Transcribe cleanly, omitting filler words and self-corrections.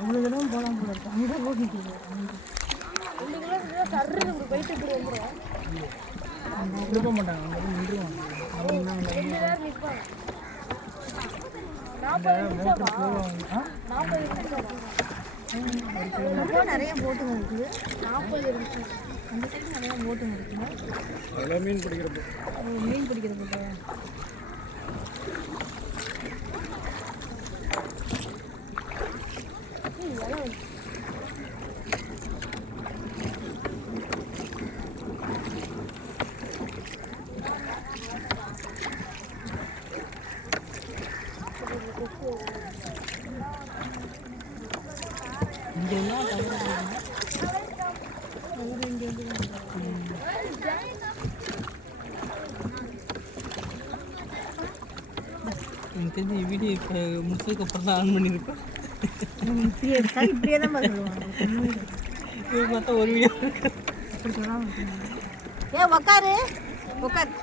உங்களுக்குதான் போலாம் போல இருக்கு. அங்கே போட்டு போக மாட்டாங்க. நிறைய போட்டுங்க இருக்குது. 40 நிமிஷம் அந்த சைடு நிறைய போட்டுங்க இருக்குங்க. அதெல்லாம் மீன் பிடிக்கிறப்போ மீன் பிடிக்கிறப்போ எனக்கு தெரிஞ்ச வீடியோ இப்போ முடிச்சதுக்கப்புறம் தான் ஆன் பண்ணியிருக்கோம். இப்படியே தான் பார்த்தா ஒரு வீடியோ உட்காரு உட்காரு.